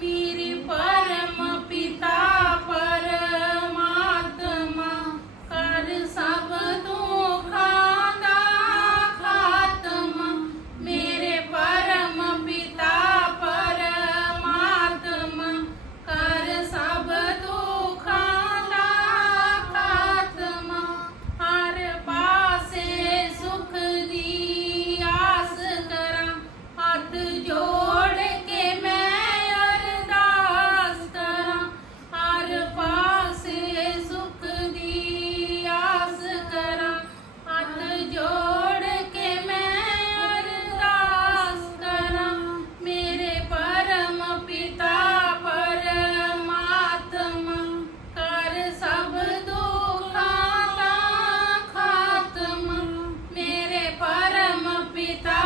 பிரிப்பார் Espírita